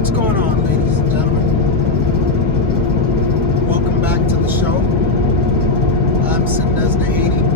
What's going on, ladies and gentlemen? Welcome back to the show. I'm Sindez the 80.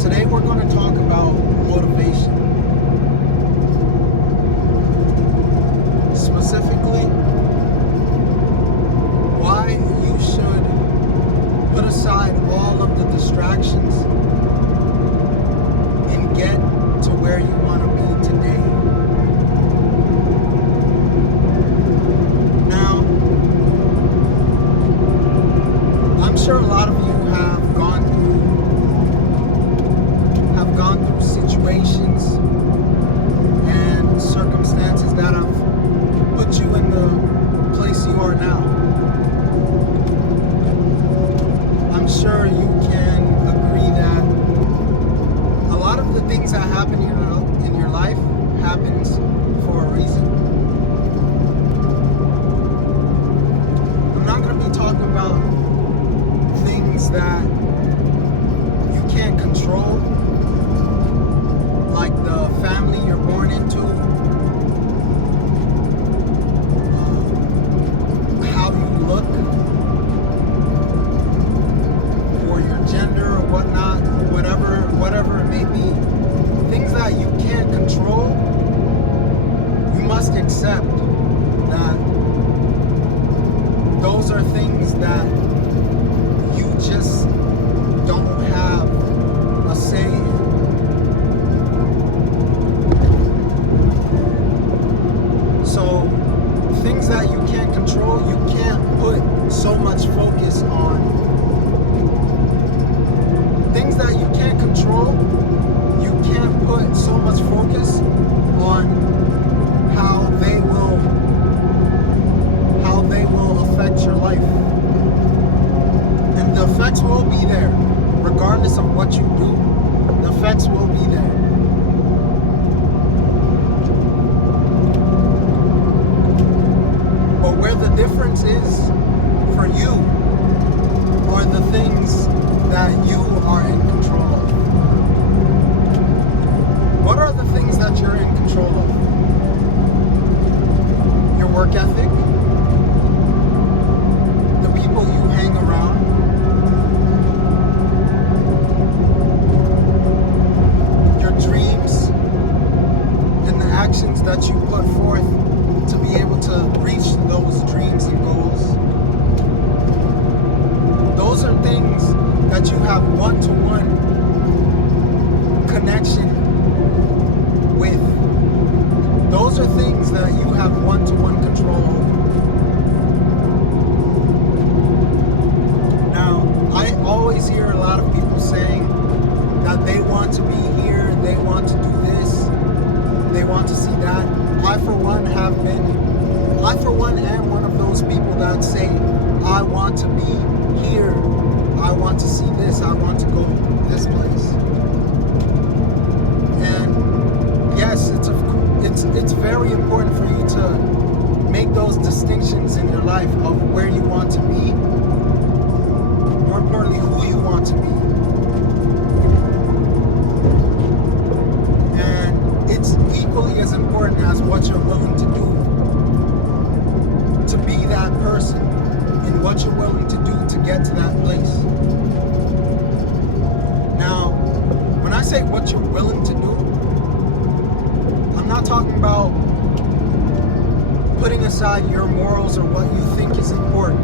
Today we're going to talk about motivation. Specifically, why you should put aside all of the distractions and get to where you want to be today. Now, I'm sure a lot of you have gone through situations and circumstances that have put you in the place you are now. I'm sure you can agree that a lot of the things that happen in your life happens for a reason. I'm not going to be talking about things that you can't control, like the family you're born into, how you look, or your gender or whatnot, whatever it may be. Things that you can't control, you must accept that those are things that you just don't have a say in. So, things that you can't control, you can't put so much focus on. Things that you can't control, you can't put so much focus on how they will affect your life. And the effects will be there. Regardless of what you do, the effects will be there. Where the difference is for you are the things that you are in control of. What are the things that you're in control of? Your work ethic, the people you hang around, your dreams, and the actions that you put forth to be able to reach those dreams and goals. Those are things that you have one-to-one connection with. Those are things that you have one-to-one control over. Now, I always hear a lot of people saying that they want to be here, they want to do this, they want to see that. I for one am one of those people that say, I want to be here, I want to see this, I want to go this place. And yes, it's very important for you to make those distinctions in your life of where you want to be, more importantly, who you want to be. And it's equally as important as what you're willing to do to be that person, and what you're willing to do to get to that place. Now, when I say what you're willing to do, I'm not talking about putting aside your morals or what you think is important.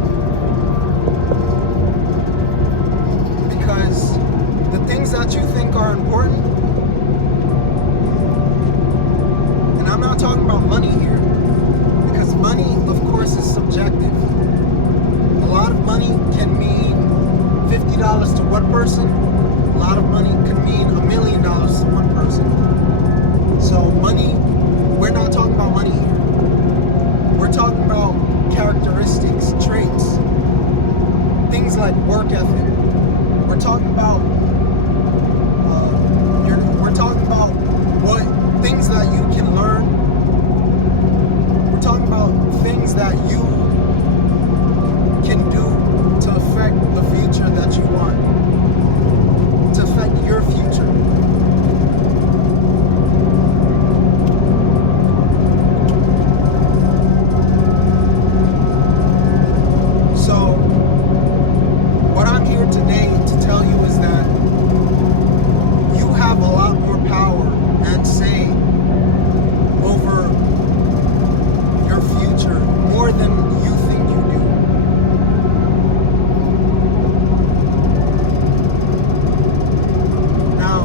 Because the things that you think are important, and I'm not talking about money here, because money, of course, is subjective. A lot of money can mean $50 to one person. A lot of money can mean $1 million to one person. So money, we're not talking about money here. We're talking about characteristics, traits, like work ethic. We're talking about we're talking about what things that you can learn. We're talking about things that you can do to affect the future that you want, to affect your future. So, what I'm here today to tell you is that you have a lot more power and say over your future more than you think you do. Now,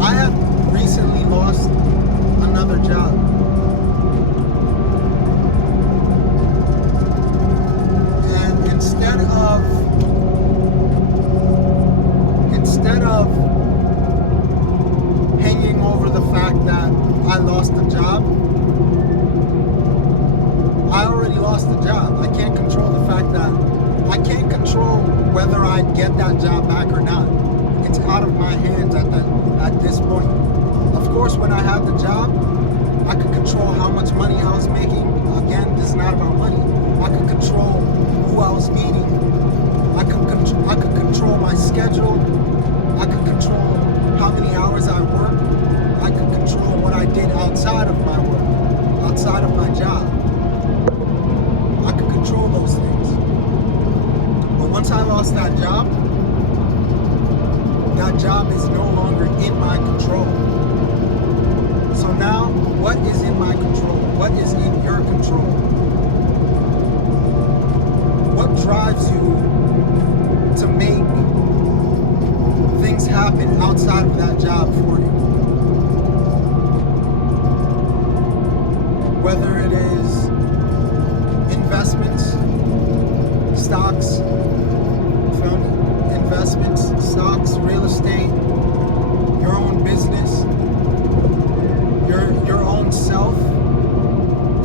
I have recently lost another job. And instead of hanging over the fact that I lost the job, I already lost the job. I can't control the fact that I can't control whether I get that job back or not. It's out of my hands at this point. Of course, when I had the job, I could control how much money I was making. Again, this is not about money. I could control who I was meeting. I could control my schedule. I could control how many hours I worked. I could control what I did outside of my work, outside of my job. I could control those things. But once I lost that job is no longer in my control. So now, what is in my control? What is in your control? What drives you to make things happen outside of that job for you? Whether it is investments, stocks, real estate, your own business, your own self.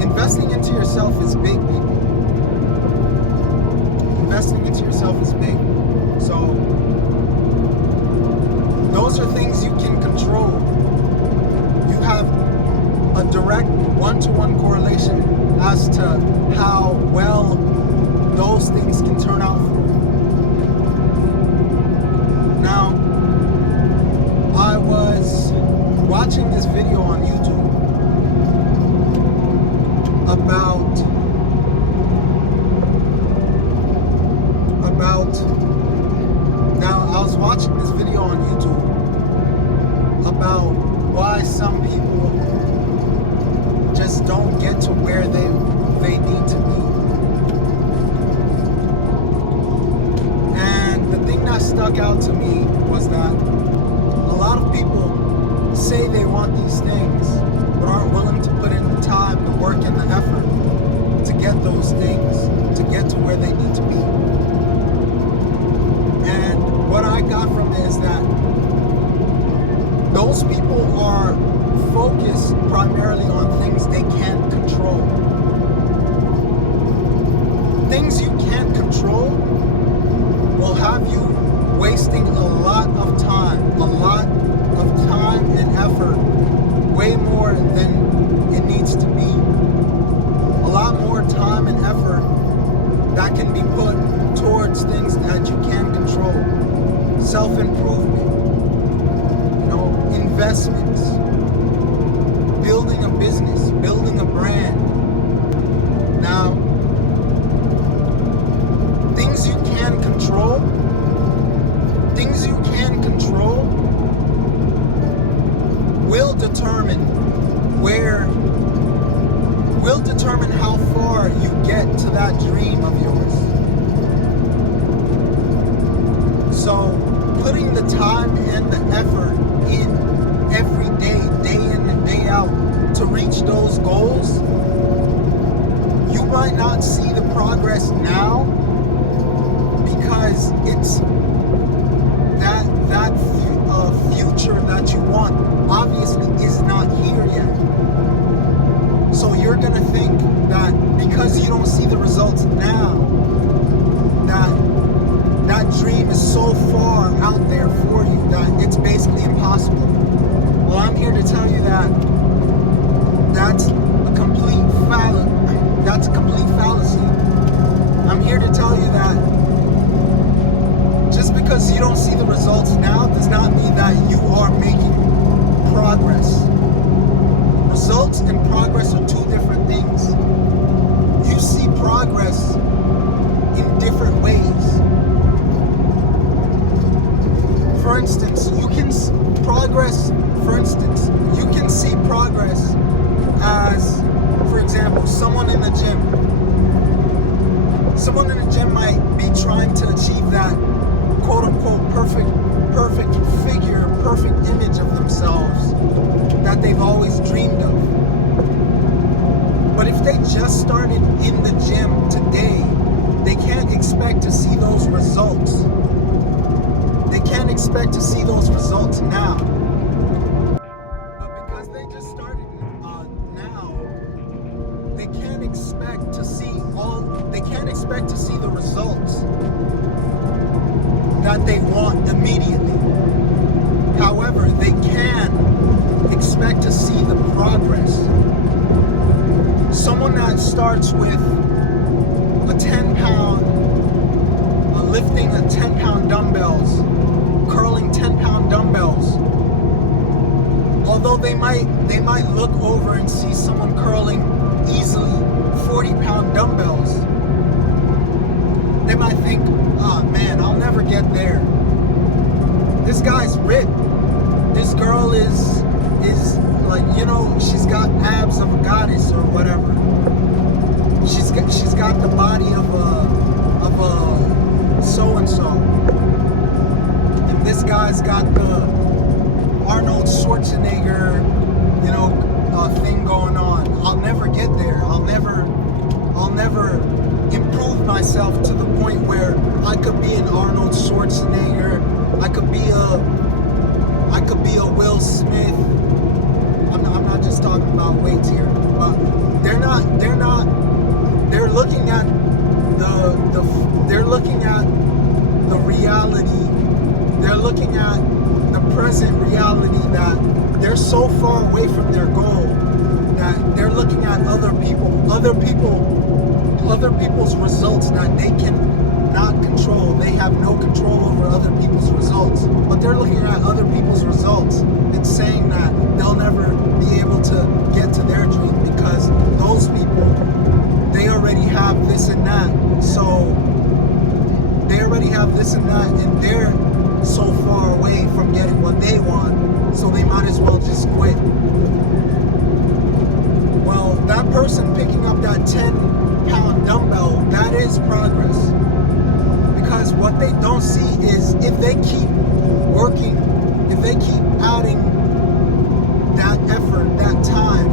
Investing into yourself is big, people. Investing into yourself is big. So those are things you can control. You have a direct one-to-one correlation as to how well those things can turn out for you. Now, I was watching this video on YouTube about why some people just don't get to where they need to be. And the thing that stuck out to me was that a lot of people say they want these things, but aren't willing to put in the time, the work, and the effort to get those things, to get to where they need to be. And what I got from it is that those people are focused primarily on things they can't control. Things you can't control will have you wasting a lot of time and effort, way more than it needs to be. A lot more time and effort that can be put towards things that you can control. Self-improvement, investments, building a business, building a brand. Now, things you can control will determine how far you get to that dream of yours. So, putting the time and the effort in every day, day in and day out, to reach those goals, you might not see the progress now because it's that future that you want obviously is not here yet. So you're gonna think that because you don't see the results now, that dream is so far out there for you that it's basically impossible. Well, I'm here to tell you that that's a complete fallacy. I'm here to tell you that just because you don't see the results now does not mean that you are making progress. Results and progress are two different things. You see progress in different ways. For instance, you can see progress as, for example, someone in the gym. Someone in the gym might be trying to achieve that quote-unquote perfect figure, perfect image of themselves that they've always dreamed of. But if they just started in the gym today, they can't expect to see those results. They can't expect to see those results now. But because they just started now, they can't expect to see the results that they want immediately. However, they can expect to see the progress. Someone that starts with a 10-pound, lifting a 10-pound dumbbells, curling 10-pound dumbbells, although they might look over and see someone curling easily 40-pound dumbbells, they might think, oh man, I'll never get there. This guy's ripped. This girl is like, she's got abs of a goddess or whatever. She's got the body of a so and so. And this guy's got the Arnold Schwarzenegger, thing going on. I'll never get there. I'll never improve myself to the point where I could be an Arnold Schwarzenegger. I could be a Will Smith. I'm not just talking about weights here, but they're looking at the reality. They're looking at the present reality that they're so far away from their goal that they're looking at other people's results that they can not control. They have no control over other people's results. But they're looking at other people's results and saying that they'll never be able to get to their dream because those people, they already have this and that. So they already have this and that, and they're so far away from getting what they want, so they might as well just quit. Well, that person picking up that 10-pound dumbbell, that is progress. Because what they don't see is if they keep working, if they keep adding that effort, that time,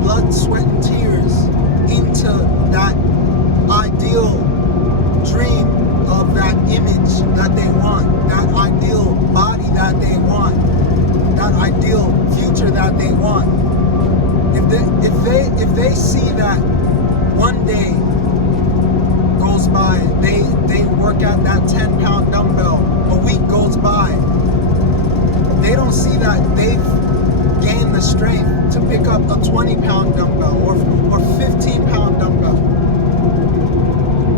blood, sweat, and tears into that ideal dream of that image that they want, that ideal body that they want, that ideal future that they want. If they see that one day goes by, they work at that 10-pound dumbbell, a week goes by, they don't see that they've gained the strength to pick up a 20-pound dumbbell or 15-pound dumbbell.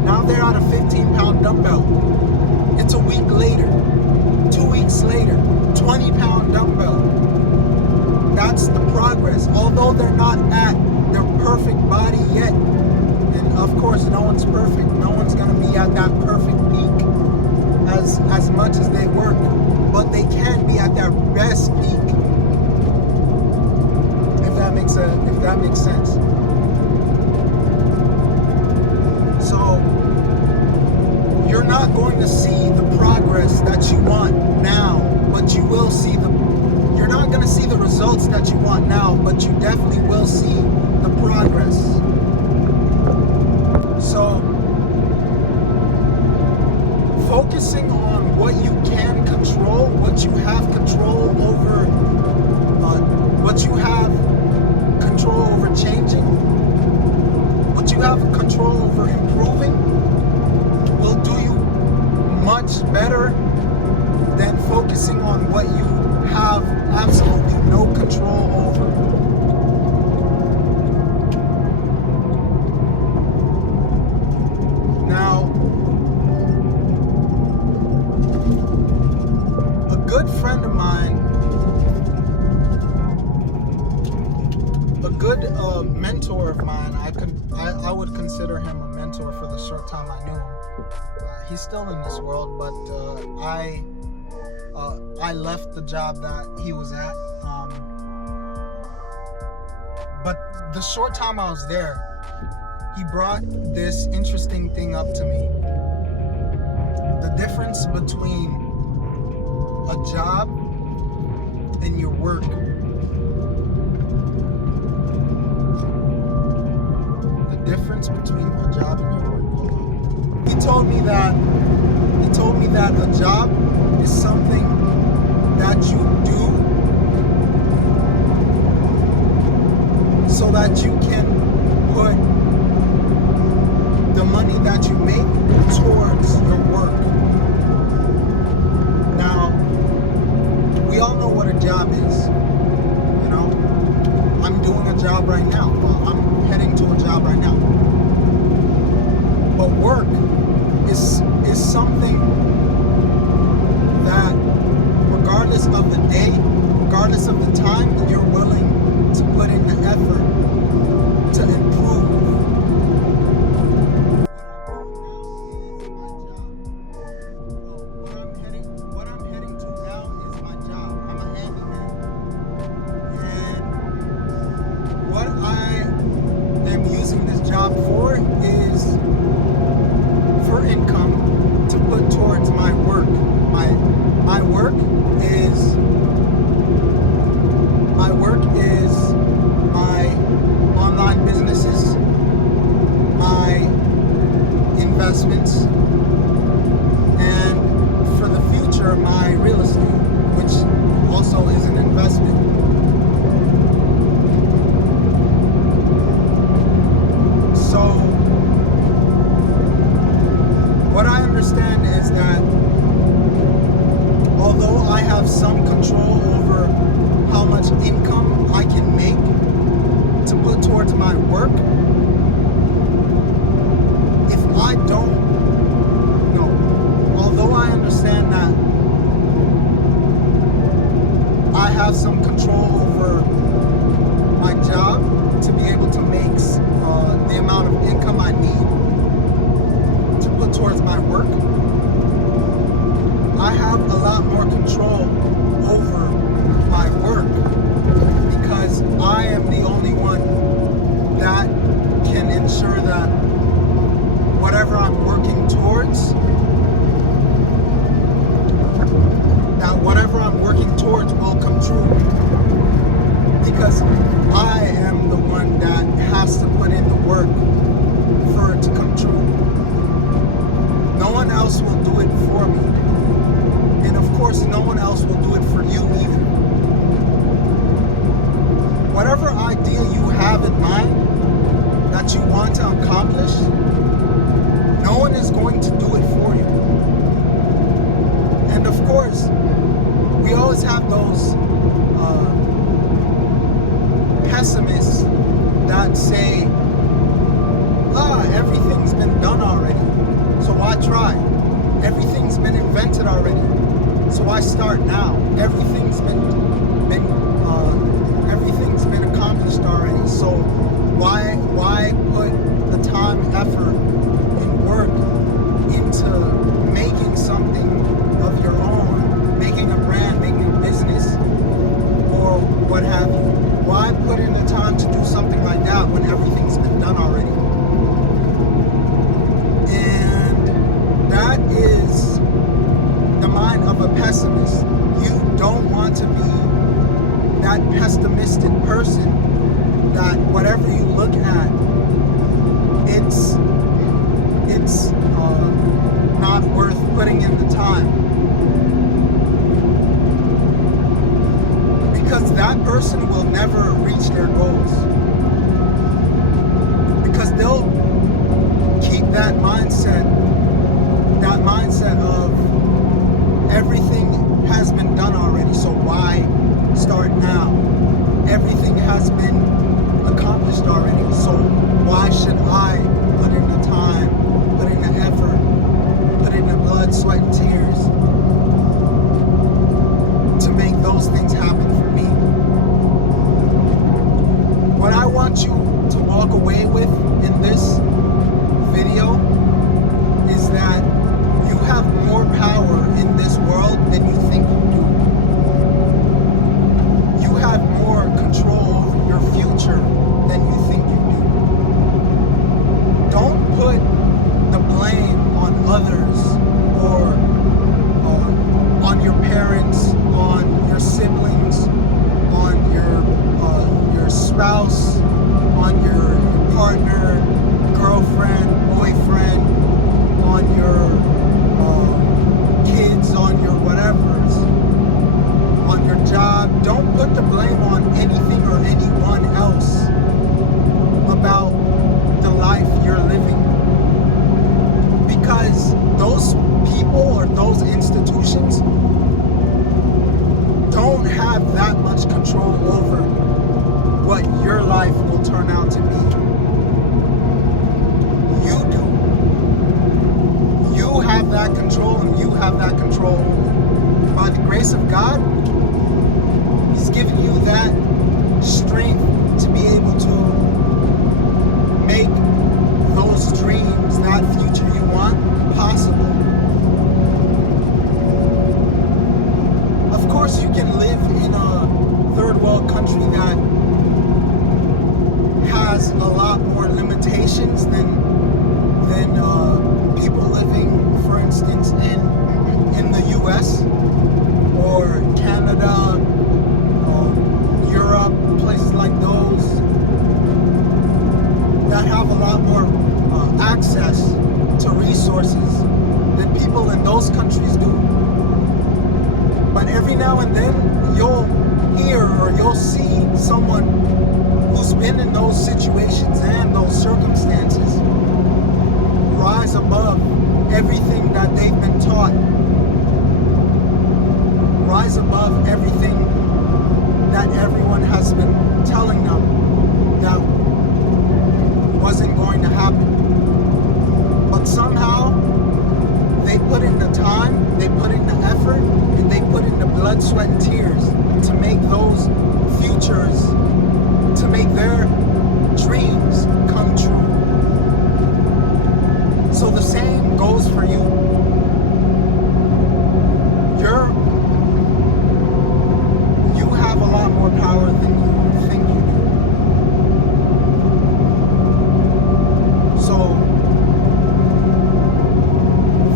Now they're on a 15-pound dumbbell. It's a week later, 2 weeks later, 20-pound dumbbell. That's the progress. Although they're not at their perfect body yet, and of course no one's perfect. No one's gonna be at that perfect peak as much as they work, but they can be at their best peak. If that makes sense. So you're not going to see the progress that you want now, but you will see you're not going to see the results that you want now, but you definitely will see the progress. So focusing on what you can control, what you have control over, what you have control over changing, for improving will do you much better than focusing on what you have absolutely no control over. Now, a good friend of mine, a good mentor of mine, I would consider him a mentor for the short time I knew him. He's still in this world, but I left the job that he was at. But the short time I was there, he brought this interesting thing up to me. The difference between a job and your work. The difference between a job and your work. He told me that a job is something that you do so that you can put the money that you make towards your work. Now, we all know what a job is. You know, I'm doing a job right now. I'm heading to a job right now. But work is something that, regardless of the day, regardless of the time, you're willing to put in the effort to improve. What I'm heading to now is my job. I'm a handyman. And what I am using this job for is for income to put towards my work. My work is my online businesses, my investments, and for the future, my real estate, which also is an investment. So what I understand is that although I have some control over how much income I can make to put towards my work, if I don't know, although I understand that I have some control over my job to be able to make the amount of income I need to put towards my work, I have a lot more control over my work because I am the only one that can ensure that whatever I'm working towards, will come true. Because I am the one that has to put in the work for it to come true. No one else will do it for me. And of course, no one else will do it for you either. Whatever idea you have in mind that you want to accomplish, no one is going to do it for you. And of course, we always have those pessimists that say, everything's been done already, so why try? Everything's been invented already, so why start now? Everything's been accomplished already, so why put the time, effort, and work into making something of your own, making a brand, making a business, or what have you? Why put in the time to do something like that when everything's been done already? And that is the mind of a pessimist. You don't want to be that pessimistic person that whatever you look at, it's not worth putting in the time. Because that person will never reach their goals. Because they'll keep lot more limitations than people living, for instance, in the U.S. or Canada, Europe, places like those that have a lot more access to resources than people in those countries do. But every now and then you'll hear or you'll see someone who's been in those situations and those circumstances rise above everything that they've been taught, rise above everything that everyone has been telling them that wasn't going to happen. But somehow they put in the time, they put in the effort, and they put in the blood, sweat, and tears to make those futures, to make their dreams come true. So the same goes for you. You have a lot more power than you think you do. So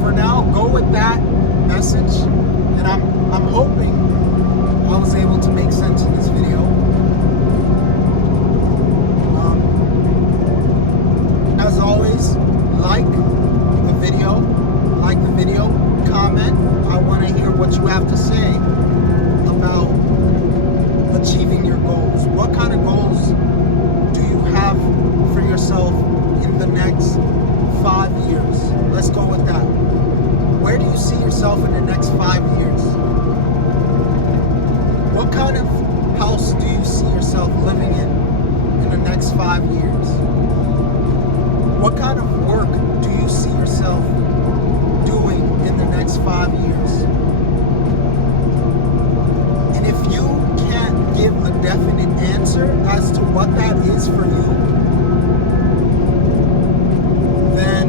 for now, go with that message, and I'm hoping I was able to make sense in this video. As always, like the video, comment. I want to hear what you have to say about achieving your goals. What kind of goals do you have for yourself in the next 5 years? Let's go with that. Where do you see yourself in the next 5 years? What kind of house do you see yourself living in the next 5 years? What kind of work do you see yourself doing in the next 5 years? And if you can't give a definite answer as to what that is for you, then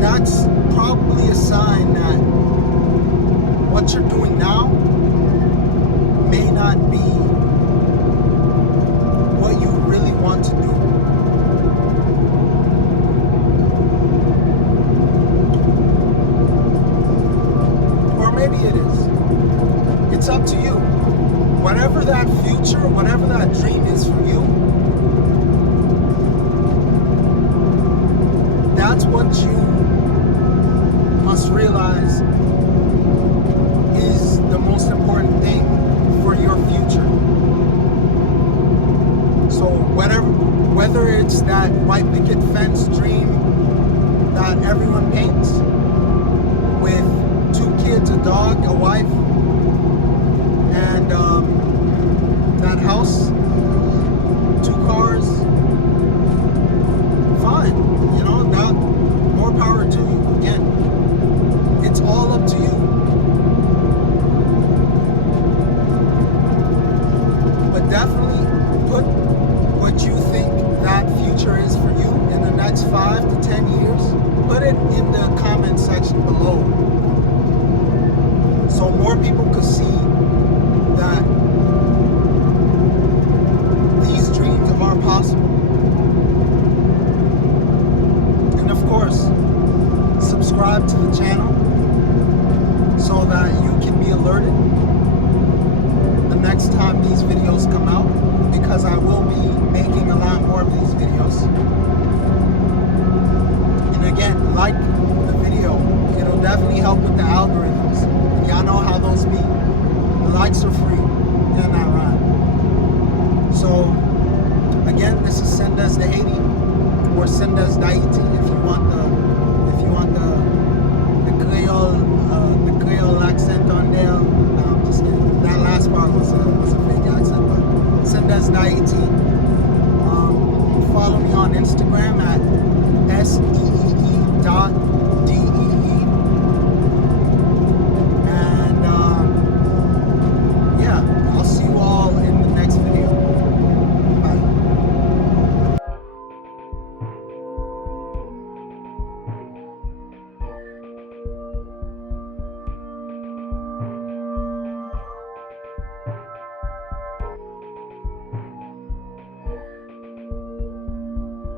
that's probably a sign that what you're doing now may not be what you really want to do. Maybe it is. It's up to you. Whatever that future, whatever that dream is for you, that's what you must realize is the most important thing for your future. So whether it's that white picket fence dream that everyone paints with 2 kids, a dog, a wife, and that house, 2 cars, fine. You know, that, more power to you. Again, it's all up to you. But definitely put what you think that future is for you in the next 5 to 10 years. Put it in the comment section below, so more people could see that these dreams are possible. And of course, subscribe to the channel so that you can be alerted the next time these videos come out, because I will be making a lot more of these videos. And again, like the video. It'll definitely help with the algorithms. Y'all know how those be. The likes are free. They're not right. So, again, this is Sendes de Haiti, or Sendes Daiti if you want the Creole accent on there. No, I'm just kidding. That last part was a fake accent, but Sendes Daiti. Follow me on Instagram at SEEE.Daiti.